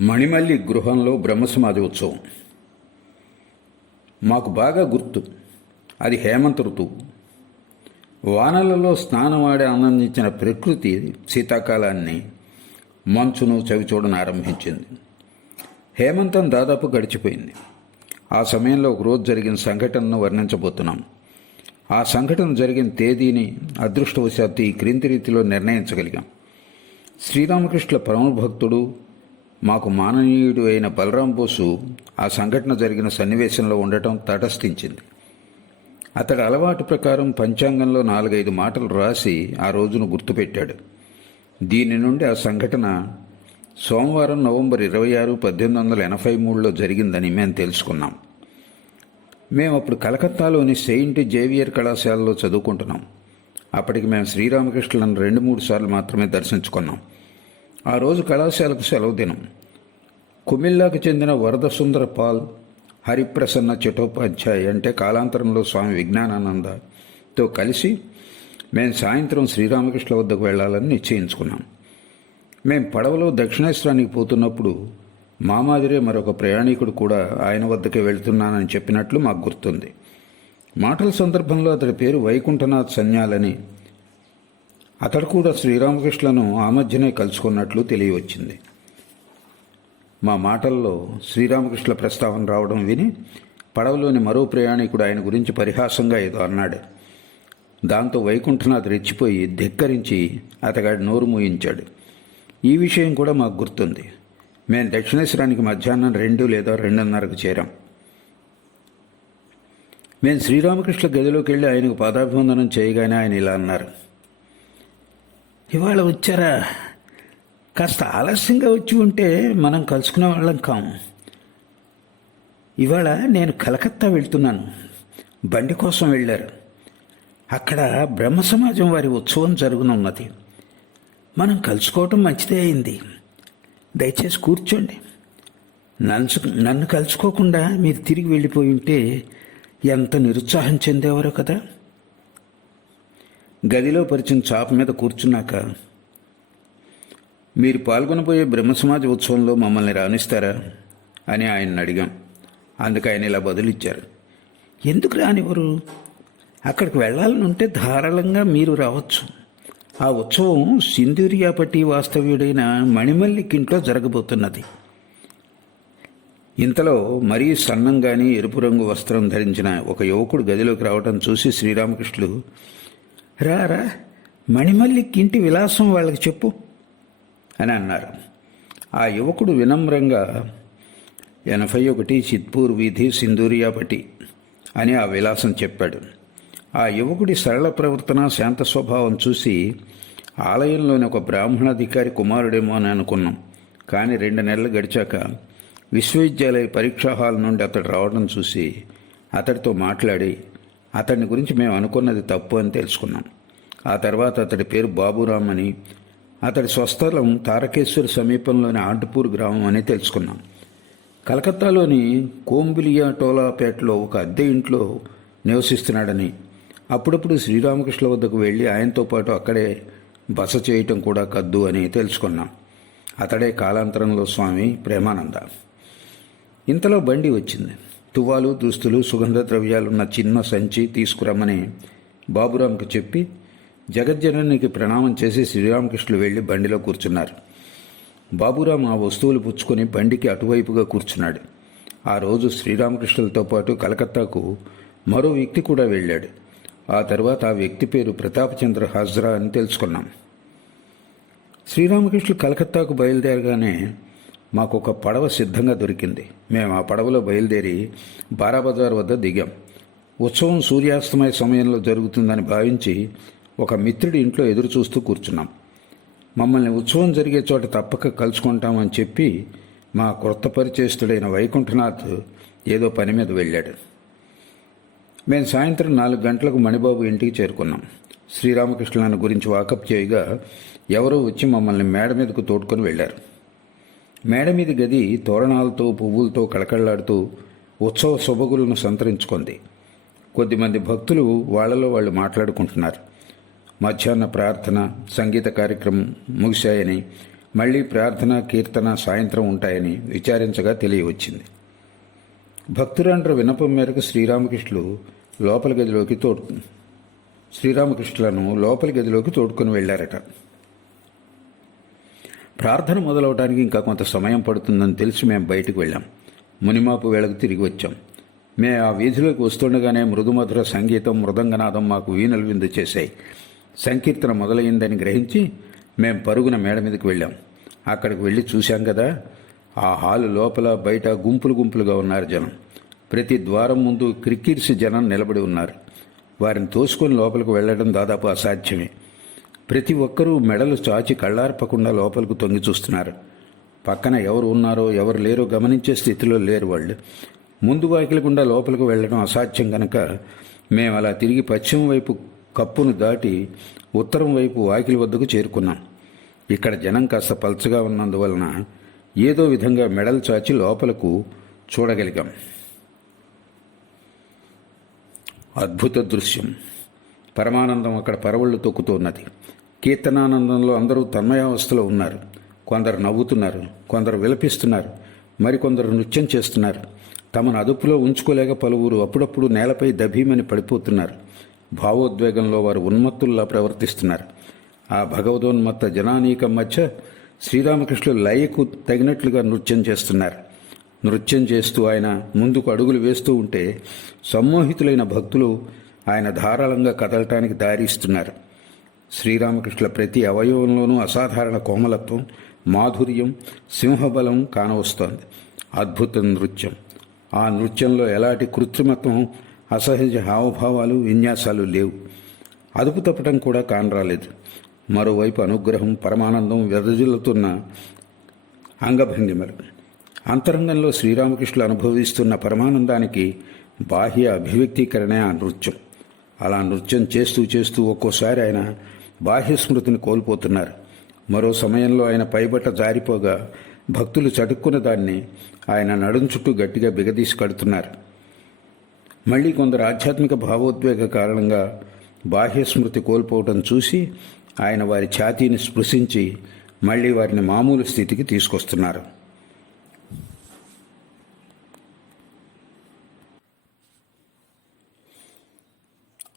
మణిమల్లి గృహంలో బ్రహ్మసమాధి ఉత్సవం. మాకు బాగా గుర్తు. అది హేమంత ఋతువు. వానలలో స్నానమాడి ఆనందించిన ప్రకృతి శీతాకాలాన్ని మంచును చవిచూడని ఆరంభించింది. హేమంతం దాదాపు గడిచిపోయింది. ఆ సమయంలో ఒకరోజు జరిగిన సంఘటనను వర్ణించబోతున్నాం. ఆ సంఘటన జరిగిన తేదీని అదృష్టవశాత్తు ఈ క్రింది రీతిలో నిర్ణయించగలిగాం. శ్రీరామకృష్ణుల పరమభక్తుడు మాకు మాననీయుడు అయిన బలరాం బోసు ఆ సంఘటన జరిగిన సన్నివేశంలో ఉండటం తటస్థించింది. అతడి అలవాటు ప్రకారం పంచాంగంలో నాలుగైదు మాటలు రాసి ఆ రోజును గుర్తుపెట్టాడు. దీని నుండి ఆ సంఘటన సోమవారం నవంబర్ ఇరవై ఆరు పద్దెనిమిది వందల ఎనభై మూడులో జరిగిందని మేము తెలుసుకున్నాం. మేము అప్పుడు కలకత్తాలోని సెయింట్ జేవియర్ కళాశాలలో చదువుకుంటున్నాం. అప్పటికి మేము శ్రీరామకృష్ణులను రెండు మూడు సార్లు మాత్రమే దర్శించుకున్నాం. ఆ రోజు కళాశాలకు సెలవు దినం. కుమిల్లాకు చెందిన వరద సుందర పాల్ హరిప్రసన్న చటోపాధ్యాయ అంటే కాలాంతరంలో స్వామి విజ్ఞానానందతో కలిసి మేము సాయంత్రం శ్రీరామకృష్ణ వద్దకు వెళ్ళాలని నిశ్చయించుకున్నాం. మేము పడవలో దక్షిణేశ్వరానికి పోతున్నప్పుడు మామాదిరే మరొక ప్రయాణికుడు కూడా ఆయన వద్దకే వెళ్తున్నానని చెప్పినట్లు మాకు గుర్తుంది. మాటల సందర్భంలో అతడి పేరు వైకుంఠనాథ్ సన్యాలని అతడు కూడా శ్రీరామకృష్ణను ఆ మధ్యనే కలుసుకున్నట్లు తెలియవచ్చింది. మా మాటల్లో శ్రీరామకృష్ణ ప్రస్తావన రావడం విని పడవలోని మరో ప్రయాణికుడు ఆయన గురించి పరిహాసంగా ఏదో అన్నాడు. దాంతో వైకుంఠనాథ్ రెచ్చిపోయి ధిక్కరించి అతగాడి నోరు మూయించాడు. ఈ విషయం కూడా మాకు గుర్తుంది. మేము దక్షిణేశ్వరానికి మధ్యాహ్నం రెండు లేదా రెండున్నరకు చేరాం. మేము శ్రీరామకృష్ణ గదిలోకి వెళ్ళి ఆయనకు పాదాభివందనం చేయగానే ఆయన ఇలా అన్నారు. ఇవాళ వచ్చారా? కాస్త ఆలస్యంగా వచ్చి ఉంటే మనం కలుసుకునే వాళ్ళం కాం. ఇవాళ నేను కలకత్తా వెళ్తున్నాను. బండి కోసం వెళ్ళారు. అక్కడ బ్రహ్మ సమాజం వారి ఉత్సవం జరుగునున్నది. మనం కలుసుకోవటం మంచిదే అయింది. దయచేసి కూర్చోండి. నన్ను నన్ను కలుసుకోకుండా మీరు తిరిగి వెళ్ళిపోయి ఉంటే ఎంత నిరుత్సాహం చెందేవారో కదా? గదిలో పరిచిన చాప మీద కూర్చున్నాక మీరు పాల్గొనబోయే బ్రహ్మసమాజ ఉత్సవంలో మమ్మల్ని రాణిస్తారా? అని ఆయన అడిగాం. అందుకు ఆయన ఇలా బదులిచ్చారు. ఎందుకు రానివ్వరు? అక్కడికి వెళ్ళాలని ఉంటే ధారాళంగా మీరు రావచ్చు. ఆ ఉత్సవం సింధూరియాపట్టి వాస్తవ్యుడైన మణిమల్లికింట్లో జరగబోతున్నది. ఇంతలో మరీ సన్నంగాని ఎరుపు రంగు వస్త్రం ధరించిన ఒక యువకుడు గదిలోకి రావటం చూసి శ్రీరామకృష్ణుడు రా రా. మణిమల్లికి ఇంటి విలాసం వాళ్ళకి చెప్పు అని అన్నారు. ఆ యువకుడు వినమ్రంగా ఎనభై ఒకటి చిత్పూర్ వీధి సింధూరియాపటి అని ఆ విలాసం చెప్పాడు. ఆ యువకుడి సరళ ప్రవర్తన శాంత స్వభావం చూసి ఆలయంలోని ఒక బ్రాహ్మణాధికారి కుమారుడేమో అని అనుకున్నాం. కానీ రెండు నెలలు గడిచాక విశ్వవిద్యాలయ పరీక్షా హాల్ నుండి అతడు రావడం చూసి అతడితో మాట్లాడి అతని గురించి మేము అనుకున్నది తప్పు అని తెలుసుకున్నాం. ఆ తర్వాత అతడి పేరు బాబురామ్ అని అతడి స్వస్థలం తారకేశ్వర్ సమీపంలోని ఆంటపూర్ గ్రామం అని తెలుసుకున్నాం. కలకత్తాలోని కోంబిలియా టోలాపేటలో ఒక అద్దె ఇంట్లో నివసిస్తున్నాడని అప్పుడప్పుడు శ్రీరామకృష్ణ వద్దకు వెళ్ళి ఆయనతో పాటు అక్కడే బస చేయటం కూడా కద్దు అని తెలుసుకున్నాం. అతడే కాలాంతరంలో స్వామి ప్రేమానంద. ఇంతలో బండి వచ్చింది. తువ్వాలు దుస్తులు సుగంధ ద్రవ్యాలున్న చిన్న సంచి తీసుకురమ్మని బాబురాంకు చెప్పి జగజ్జననికి ప్రణామం చేసి శ్రీరామకృష్ణులు వెళ్ళి బండిలో కూర్చున్నారు. బాబురాం ఆ వస్తువులు పుచ్చుకొని బండికి అటువైపుగా కూర్చున్నాడు. ఆ రోజు శ్రీరామకృష్ణులతో పాటు కలకత్తాకు మరో వ్యక్తి కూడా వెళ్ళాడు. ఆ తర్వాత ఆ వ్యక్తి పేరు ప్రతాపచంద్ర హజ్రా అని తెలుసుకున్నాం. శ్రీరామకృష్ణులు కలకత్తాకు బయలుదేరగానే మాకు ఒక పడవ సిద్ధంగా దొరికింది. మేము ఆ పడవలో బయలుదేరి బారాబజార్ వద్ద దిగాం. ఉత్సవం సూర్యాస్తమయ సమయంలో జరుగుతుందని భావించి ఒక మిత్రుడి ఇంట్లో ఎదురు చూస్తూ కూర్చున్నాం. మమ్మల్ని ఉత్సవం జరిగే చోట తప్పక కలుసుకుంటామని చెప్పి మా కొత్త పరిచయస్తుడైన వైకుంఠనాథ్ ఏదో పని మీద వెళ్ళాడు. మేము సాయంత్రం నాలుగు గంటలకు మణిబాబు ఇంటికి చేరుకున్నాం. శ్రీరామకృష్ణులను గురించి వాకప్ చేయగా ఎవరో వచ్చి మమ్మల్ని మేడ మీదకు తోడుకొని వెళ్ళారు. మేడ మీద గది తోరణాలతో పువ్వులతో కళకళలాడుతూ ఉత్సవ శుభగులను సంతరించుకుంది. కొద్దిమంది భక్తులు వాళ్ళలో వాళ్ళు మాట్లాడుకుంటున్నారు. మధ్యాహ్న ప్రార్థన సంగీత కార్యక్రమం ముగిశాయని మళ్ళీ ప్రార్థన కీర్తన సాయంత్రం ఉంటాయని విచారించగా తెలియవచ్చింది. భక్తురాండ్ర వినపం మేరకు శ్రీరామకృష్ణులు లోపల గదిలోకి తోడు శ్రీరామకృష్ణులను లోపలి గదిలోకి తోడుకొని వెళ్ళారట ప్రార్థన మొదలవడానికి ఇంకా కొంత సమయం పడుతుందని తెలిసి మేము బయటకు వెళ్ళాం. మునిమాపు వేళకు తిరిగి వచ్చాం. మే ఆ వీధిలోకి వస్తుండగానే మృదుమధుర సంగీతం మృదంగనాదం మాకు వీణలు విందు చేశాయి. సంకీర్తన మొదలైందని గ్రహించి మేం పరుగున మేడ మీదకి వెళ్ళాం. అక్కడికి వెళ్ళి చూశాం కదా ఆ హాలు లోపల బయట గుంపులు గుంపులుగా ఉన్నారు జనం. ప్రతి ద్వారం ముందు క్రికెట్స్ జనం నిలబడి ఉన్నారు. వారిని తోసుకొని లోపలికి వెళ్ళడం దాదాపు అసాధ్యమే. ప్రతి ఒక్కరూ మెడలు చాచి కళ్ళార్పకుండా లోపలికి తొంగి చూస్తున్నారు. పక్కన ఎవరు ఉన్నారో ఎవరు లేరో గమనించే స్థితిలో లేరు వాళ్ళు. ముందు వాకిలి గుండా లోపలికి వెళ్ళడం అసాధ్యం కనుక మేము అలా తిరిగి పశ్చిమ వైపు కప్పును దాటి ఉత్తరం వైపు వాకిలి వద్దకు చేరుకున్నాం. ఇక్కడ జనం కాస్త పలచగా ఉన్నందువలన ఏదో విధంగా మెడలు చాచి లోపలకు చూడగలిగాం. అద్భుత దృశ్యం. పరమానందం అక్కడ పరవళ్ళు తొక్కుతున్నది. కీర్తనానందంలో అందరూ తన్మయావస్థలో ఉన్నారు. కొందరు నవ్వుతున్నారు కొందరు విలపిస్తున్నారు మరికొందరు నృత్యం చేస్తున్నారు. తమను అదుపులో ఉంచుకోలేక పలువురు అప్పుడప్పుడు నేలపై దభీమని పడిపోతున్నారు. భావోద్వేగంలో వారు ఉన్మత్తుల్లా ప్రవర్తిస్తున్నారు. ఆ భగవదోన్మత్త జనానీకం మధ్య శ్రీరామకృష్ణులు లయకు తగినట్లుగా నృత్యం చేస్తున్నారు. నృత్యం చేస్తూ ఆయన ముందుకు అడుగులు వేస్తూ ఉంటే సమ్మోహితులైన భక్తులు ఆయన ధారాళంగా కదలటానికి దారి ఇస్తున్నారు శ్రీరామకృష్ణుల ప్రతి అవయవంలోనూ అసాధారణ కోమలత్వం మాధుర్యం సింహబలం కానవస్తోంది. అద్భుత నృత్యం. ఆ నృత్యంలో ఎలాంటి కృత్రిమత్వం అసహజ హావభావాలు విన్యాసాలు లేవు. అదుపు తప్పటం కూడా కానరాలేదు. మరోవైపు అనుగ్రహం పరమానందం వెదజల్లుతున్న అంగభంగిమలు. అంతరంగంలో శ్రీరామకృష్ణులు అనుభవిస్తున్న పరమానందానికి బాహ్య అభివ్యక్తీకరణే ఆ నృత్యం. అలా నృత్యం చేస్తూ చేస్తూ ఒక్కోసారి ఆయన బాహ్య స్మృతిని కోల్పోతున్నారు. మరో సమయంలో ఆయన పైబట్ట జారిపోగా భక్తులు చటుక్కున్న దాన్ని ఆయన నడుం చుట్టూ గట్టిగా బిగదీసి కడుతున్నారు. మళ్ళీ కొందరు ఆధ్యాత్మిక భావోద్వేగ కారణంగా బాహ్య స్మృతి కోల్పోవటం చూసి ఆయన వారి ఛాతీని స్పృశించి మళ్ళీ వారిని మామూలు స్థితికి తీసుకొస్తున్నారు.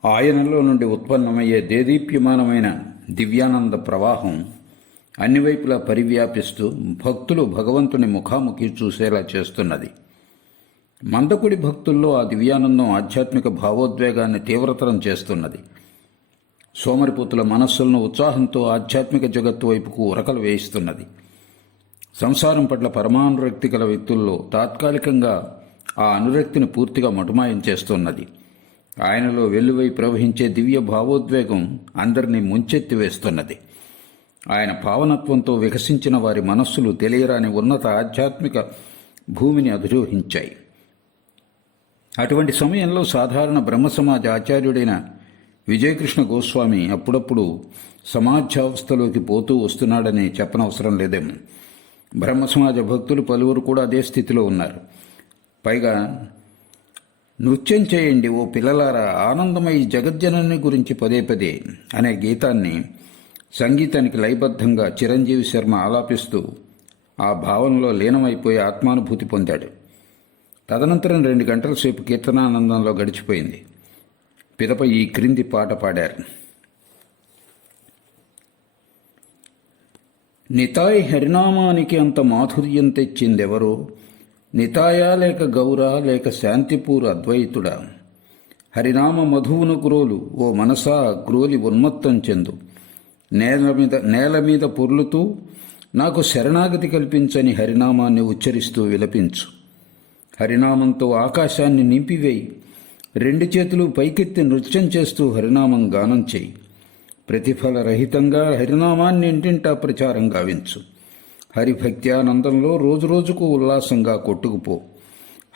ఆయనలో నుండి ఉత్పన్నమయ్యే దేదీప్యమానమైన దివ్యానంద ప్రవాహం అన్ని వైపులా పరివ్యాపిస్తూ భక్తులు భగవంతుని ముఖాముఖి చూసేలా చేస్తున్నది. మందకుడి భక్తుల్లో ఆ దివ్యానందం ఆధ్యాత్మిక భావోద్వేగాన్ని తీవ్రతరం చేస్తున్నది. సోమరిపుతుల మనస్సులను ఉత్సాహంతో ఆధ్యాత్మిక జగత్తు వైపుకు ఉరకలు వేయిస్తున్నది. సంసారం పట్ల పరమానురక్తి గల వ్యక్తుల్లో తాత్కాలికంగా ఆ అనురక్తిని పూర్తిగా మటుమాయం చేస్తున్నది. ఆయనలో వెల్లువై ప్రవహించే దివ్య భావోద్వేగం అందరినీ ముంచెత్తి వేస్తున్నది. ఆయన పావనత్వంతో వికసించిన వారి మనస్సులు తెలియరాని ఉన్నత ఆధ్యాత్మిక భూమిని అధిరోహించాయి. అటువంటి సమయంలో సాధారణ బ్రహ్మ సమాజ ఆచార్యుడైన విజయకృష్ణ గోస్వామి అప్పుడప్పుడు సమాజావస్థలోకి పోతూ వస్తున్నాడని చెప్పనవసరం లేదేమో. బ్రహ్మ సమాజ భక్తులు పలువురు కూడా అదే స్థితిలో ఉన్నారు. పైగా నృత్యం చేయండి ఓ పిల్లలారా. ఆనందమై జగజ్జనని గురించి పదే పదే అనే గీతాన్ని సంగీతానికి లయబద్ధంగా చిరంజీవి శర్మ ఆలాపిస్తూ ఆ భావంలో లీనమైపోయి ఆత్మానుభూతి పొందాడు. తదనంతరం రెండు గంటల సేపు కీర్తనానందంలో గడిచిపోయింది. పిదప ఈ క్రింది పాట పాడారు. నితాయ్ హరినామానికి అంత మాధుర్యం తెచ్చిందెవరో? నితాయ లేక గౌర లేక శాంతిపూర్ అద్వైతుడా? హరినామ మధువును గ్రోలు ఓ మనసా గ్రోలి ఉన్మత్తం చెందు. నేల మీద నేల మీద పొర్లుతూ నాకు శరణాగతి కల్పించని హరినామాన్ని ఉచ్చరిస్తూ విలపించు. హరినామంతో ఆకాశాన్ని నింపివేయి. రెండు చేతులు పైకెత్తి నృత్యం చేస్తూ హరినామం గానం చేయి. ప్రతిఫల రహితంగా హరినామాన్ని ఇంటింటా ప్రచారం గావించు. హరిభక్త్యానందంలో రోజురోజుకు ఉల్లాసంగా కొట్టుకుపో.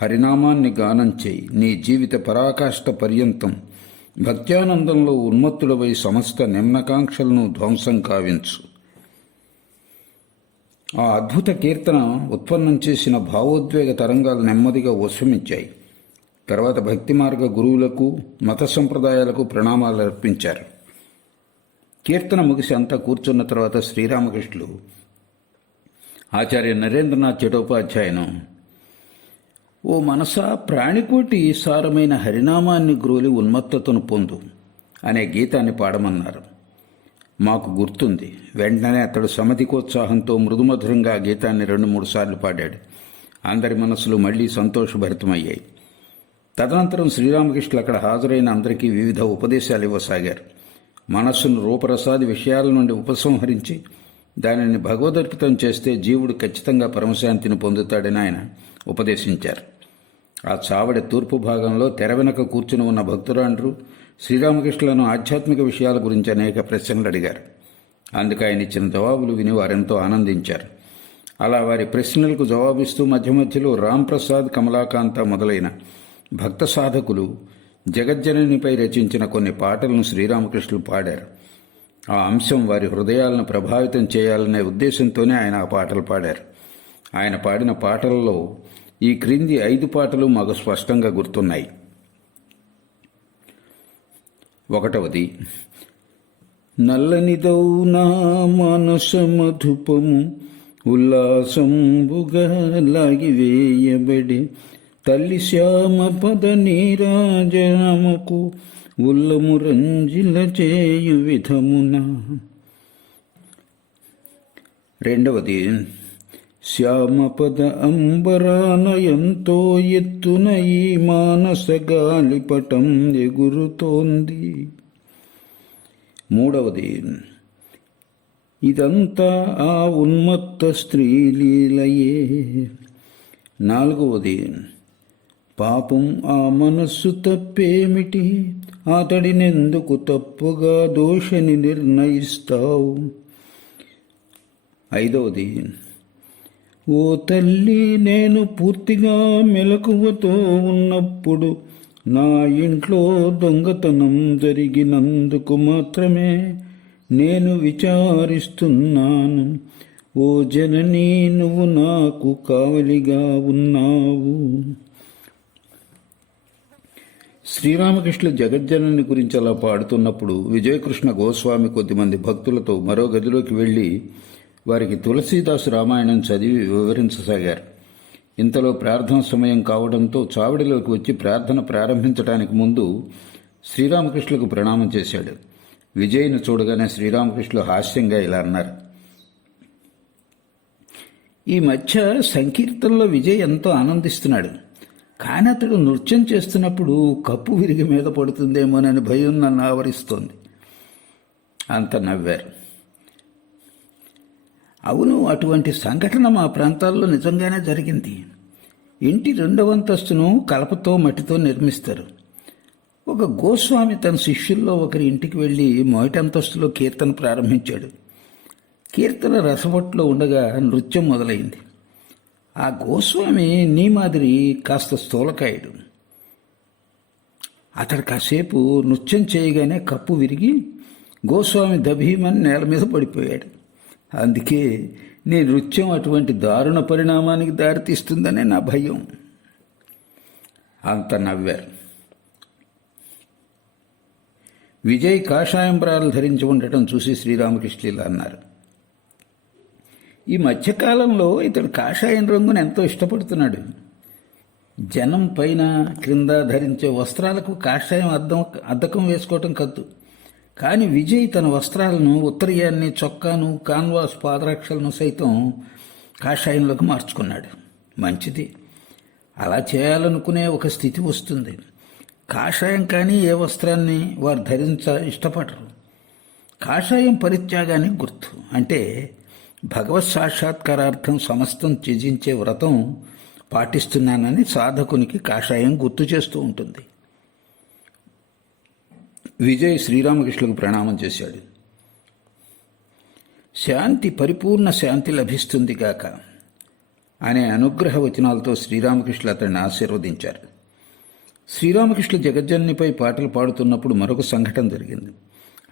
హరినామాన్ని గానం చేయి. నీ జీవిత పరాకాష్ట పర్యంతం భక్త్యానందంలో ఉన్మత్తుడవై సమస్త నిమ్నకాంక్షలను ధ్వంసం కావించు. ఆ అద్భుత కీర్తన ఉత్పన్నం చేసిన భావోద్వేగ తరంగాలు నెమ్మదిగా వశమిచ్చాయి తర్వాత భక్తి మార్గ గురువులకు మత సంప్రదాయాలకు ప్రణామాలు అర్పించారు. కీర్తన ముగిసి అంతా కూర్చున్న తర్వాత శ్రీరామకృష్ణులు ఆచార్య నరేంద్రనాథ్ చటోపాధ్యాయను. ఓ మనసా ప్రాణికోటి సారమైన హరినామాన్ని గ్రోలి ఉన్మత్తతను పొందు అనే గీతాన్ని పాడమన్నారు. మాకు గుర్తుంది. వెంటనే అతడు సమధికోత్సాహంతో మృదుమధురంగా ఆ గీతాన్ని రెండు మూడు సార్లు పాడాడు. అందరి మనసులు మళ్ళీ సంతోషభరితమయ్యాయి. తదనంతరం శ్రీరామకృష్ణులు అక్కడ హాజరైన అందరికీ వివిధ ఉపదేశాలు ఇవ్వసాగారు. మనస్సును రూపరసాది విషయాల నుండి ఉపసంహరించి దానిని భగవదర్పితం చేస్తే జీవుడు ఖచ్చితంగా పరమశాంతిని పొందుతాడని ఆయన ఉపదేశించారు. ఆ చావడి తూర్పు భాగంలో తెర వెనక కూర్చుని ఉన్న భక్తురాండ్రు శ్రీరామకృష్ణులను ఆధ్యాత్మిక విషయాల గురించి అనేక ప్రశ్నలు అడిగారు. అందుకు ఆయన ఇచ్చిన జవాబులు విని వారెంతో ఆనందించారు. అలా వారి ప్రశ్నలకు జవాబిస్తూ మధ్య మధ్యలో రాంప్రసాద్ కమలాకాంత మొదలైన భక్త సాధకులు జగజ్జననిపై రచించిన కొన్ని పాటలను శ్రీరామకృష్ణులు పాడారు. ఆ అంశం వారి హృదయాలను ప్రభావితం చేయాలనే ఉద్దేశంతోనే ఆయన ఆ పాటలు పాడారు. ఆయన పాడిన పాటలలో ఈ క్రింది ఐదు పాటలు మాకు స్పష్టంగా గుర్తున్నాయి. ఒకటవది నల్లనిదౌనా మనస మధుపము ఉల్లాసంబుగా లాగివేయబడి తల్లి శ్యామ పద నీరాజనముకు ఉల్లము రంజిల చేయు విధమున. రెండవది శ్యామపద అంబరానయంతో ఎత్తున ఈ మానస గాలిపటం ఎగురుతోంది. మూడవది ఇదంతా ఆ ఉన్మత్త స్త్రీలీలయే. నాలుగవది పాపం ఆ మనస్సు తప్పేమిటి? అతడినెందుకు తప్పుగా దోషని నిర్ణయిస్తావు? ఐదవది ఓ తల్లి నేను పూర్తిగా మెలకువతో ఉన్నప్పుడు నా ఇంట్లో దొంగతనం జరిగినందుకు మాత్రమే నేను విచారిస్తున్నాను. ఓ జననీ నువ్వు నాకు కావలిగా ఉన్నావు. శ్రీరామకృష్ణ జగజ్జనని గురించి అలా పాడుతున్నప్పుడు విజయకృష్ణ గోస్వామి కొద్దిమంది భక్తులతో మరో గదిలోకి వెళ్ళి వారికి తులసీదాసు రామాయణం చదివి వివరించసాగారు. ఇంతలో ప్రార్థన సమయం కావడంతో చావడిలోకి వచ్చి ప్రార్థన ప్రారంభించడానికి ముందు శ్రీరామకృష్ణులకు ప్రణామం చేశాడు. విజయ్ను చూడగానే శ్రీరామకృష్ణులు హాస్యంగా ఇలా అన్నారు. ఈ మధ్య సంకీర్తనలో విజయ్ ఎంతో ఆనందిస్తున్నాడు. కానీ అతడు నృత్యం చేస్తున్నప్పుడు కప్పు విరిగి మీద పడుతుందేమోనని భయం నన్ను ఆవరిస్తోంది. అంత నవ్వారు. అవును అటువంటి సంఘటన మా ప్రాంతాల్లో నిజంగానే జరిగింది. ఇంటి రెండవ అంతస్తును కలపతో మట్టితో నిర్మిస్తారు. ఒక గోస్వామి తన శిష్యుల్లో ఒకరి ఇంటికి వెళ్ళి మొదటి అంతస్తులో కీర్తన ప్రారంభించాడు. కీర్తన రసపట్లో ఉండగా నృత్యం మొదలైంది. ఆ గోస్వామి నీ మాదిరి కాస్త స్థూలకాయుడు. అతడు కాసేపు నృత్యం చేయగానే కప్పు విరిగి గోస్వామి దభీమని నేల మీద పడిపోయాడు. అందుకే నీ నృత్యం అటువంటి దారుణ పరిణామానికి దారితీస్తుందనే నా భయం. అంత నవ్వారు. విజయ్ కాషాయంబ్రాలు ధరించి ఉండటం చూసి శ్రీరామకృష్ణులు అన్నారు. ఈ మధ్యకాలంలో ఇతడు కాషాయం రంగును ఎంతో ఇష్టపడుతున్నాడు. జనం పైన క్రింద ధరించే వస్త్రాలకు కాషాయం అద్దం అద్దకం వేసుకోవటం కద్దు. కానీ విజయ్ తన వస్త్రాలను ఉత్తరీయాన్ని చొక్కాను కాన్వాస్ పాదరక్షలను సైతం కాషాయంలోకి మార్చుకున్నాడు. మంచిది. అలా చేయాలనుకునే ఒక స్థితి వస్తుంది. కాషాయం కానీ ఏ వస్త్రాన్ని వారు ధరించ ఇష్టపడరు. కాషాయం పరిత్యాగానికి గుర్తు. అంటే భగవత్ సాక్షాత్కారార్థం సమస్తం త్యజించే వ్రతం పాటిస్తున్నానని సాధకునికి కాషాయం గుర్తు చేస్తూ ఉంటుంది. విజయ్ శ్రీరామకృష్ణులకు ప్రణామం చేశాడు. శాంతి పరిపూర్ణ శాంతి లభిస్తుంది గాక అనే అనుగ్రహ వచనాలతో శ్రీరామకృష్ణులు అతన్ని ఆశీర్వదించారు. శ్రీరామకృష్ణ జగజ్జన్నిపై పాటలు పాడుతున్నప్పుడు మరొక సంఘటన జరిగింది.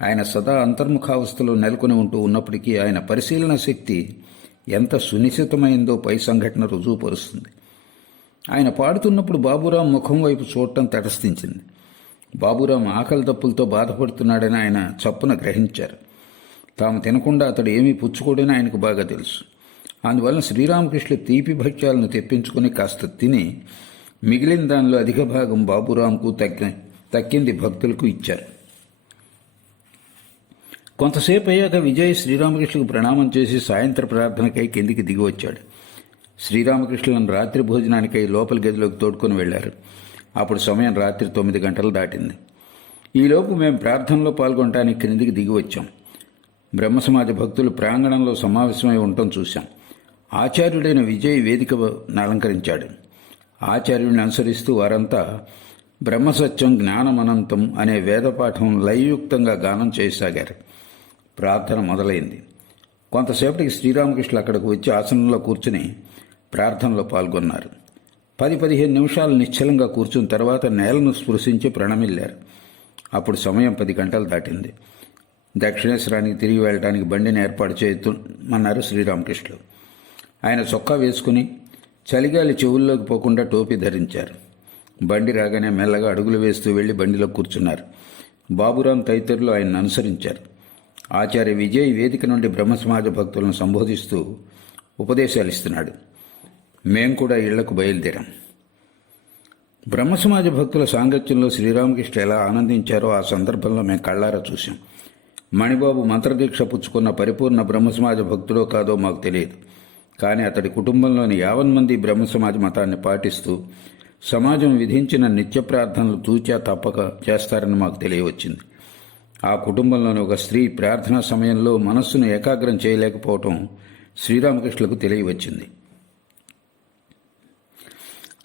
ఆయన సదా అంతర్ముఖావస్థలో నెలకొని ఉంటూ ఉన్నప్పటికీ ఆయన పరిశీలన శక్తి ఎంత సునిశ్చితమైందో పై సంఘటన రుజువుపరుస్తుంది. ఆయన పాడుతున్నప్పుడు బాబురాం ముఖం వైపు చూడటం తటస్థించింది. బాబురాం ఆకలి తప్పులతో బాధపడుతున్నాడని ఆయన చప్పున గ్రహించారు. తాము తినకుండా అతడు ఏమీ పుచ్చుకోడని ఆయనకు బాగా తెలుసు. అందువలన శ్రీరామకృష్ణులు తీపి భక్ష్యాలను తెప్పించుకుని కాస్త తిని మిగిలిన దానిలో అధిక భాగం బాబురాంకు తగ్గి తక్కింది భక్తులకు ఇచ్చారు. కొంతసేపు అయ్యాక విజయ్ శ్రీరామకృష్ణుకు ప్రణామం చేసి సాయంత్ర ప్రార్థనకై కిందికి దిగి వచ్చాడు. శ్రీరామకృష్ణులను రాత్రి భోజనానికై లోపల గదిలోకి తోడుకొని వెళ్ళారు అప్పుడు సమయం రాత్రి తొమ్మిది గంటలు దాటింది. ఈలోపు మేము ప్రార్థనలో పాల్గొనడానికి క్రిందికి దిగి వచ్చాం. బ్రహ్మ సమాజ భక్తులు ప్రాంగణంలో సమావేశమై ఉండటం చూశాం. ఆచార్యుడైన విజయ్ వేదికను అలంకరించాడు. ఆచార్యుడిని అనుసరిస్తూ వారంతా బ్రహ్మసత్యం జ్ఞానమనంతం అనే వేదపాఠం లయయుక్తంగా గానం చేయసాగారు. ప్రార్థన మొదలైంది. కొంతసేపటికి శ్రీరామకృష్ణులు అక్కడికి వచ్చి ఆసనంలో కూర్చుని ప్రార్థనలో పాల్గొన్నారు. పది పదిహేను నిమిషాలు నిశ్చలంగా కూర్చున్న తర్వాత నేలను స్పృశించి ప్రణమిల్లారు. అప్పుడు సమయం పది గంటలు దాటింది. దక్షిణేశ్వరానికి తిరిగి వెళ్ళడానికి బండిని ఏర్పాటు చేయమన్నారు శ్రీరామకృష్ణులు. ఆయన చొక్కా వేసుకుని చలిగాలి చెవుల్లోకి పోకుండా టోపీ ధరించారు. బండి రాగానే మెల్లగా అడుగులు వేస్తూ వెళ్ళి బండిలో కూర్చున్నారు. బాబురాం తదితరులు ఆయన్ని అనుసరించారు. ఆచార్య విజయ్ వేదిక నుండి బ్రహ్మ సమాజ భక్తులను సంబోధిస్తూ ఉపదేశాలు ఇస్తున్నాడు. మేం కూడా ఇళ్ళకు బయలుదేరాం. బ్రహ్మ సమాజ భక్తుల సాంగత్యంలో శ్రీరామకృష్ణ ఎలా ఆనందించారో ఆ సందర్భంలో మేము కళ్ళారా చూశాం. మణిబాబు మంత్రదీక్ష పుచ్చుకున్న పరిపూర్ణ బ్రహ్మ సమాజ భక్తుడో కాదో మాకు తెలియదు. కానీ అతడి కుటుంబంలోని యావన్ మంది బ్రహ్మ సమాజ మతాన్ని పాటిస్తూ సమాజం విధించిన నిత్య ప్రార్థనలు తూచా తప్పక చేస్తారని మాకు తెలియవచ్చింది. ఆ కుటుంబంలోని ఒక స్త్రీ ప్రార్థనా సమయంలో మనస్సును ఏకాగ్రం చేయలేకపోవటం శ్రీరామకృష్ణులకు తెలియవచ్చింది.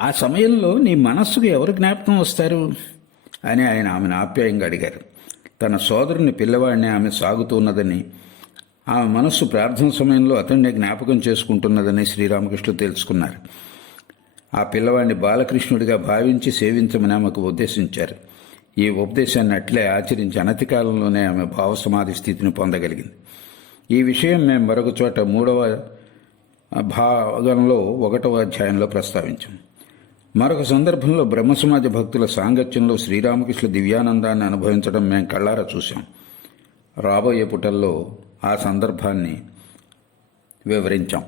ఆ సమయంలో నీ మనస్సుకు ఎవరు జ్ఞాపకం వస్తారు? అని ఆయన ఆమెను ఆప్యాయంగా అడిగారు. తన సోదరుని పిల్లవాడిని ఆమె సాగుతున్నదని ఆమె మనస్సు ప్రార్థన సమయంలో అతన్నే జ్ఞాపకం చేసుకుంటున్నదని శ్రీరామకృష్ణుడు తెలుసుకున్నారు. ఆ పిల్లవాడిని బాలకృష్ణుడిగా భావించి సేవించమని ఆమెకు ఉద్దేశించారు. ఈ ఉపదేశాన్ని అట్లే ఆచరించి అనతి కాలంలోనే ఆమె భావసమాధి స్థితిని పొందగలిగింది. ఈ విషయం మేము మరొక చోట మూడవ భాగంలో ఒకటవ అధ్యాయంలో ప్రస్తావించాం. మరొక సందర్భంలో బ్రహ్మసమాజ భక్తుల సాంగత్యంలో శ్రీరామకృష్ణ దివ్యానందాన్ని అనుభవించడం మేము కళ్ళారా చూశాం. రాబోయే పుటల్లో ఆ సందర్భాన్ని వివరించాం.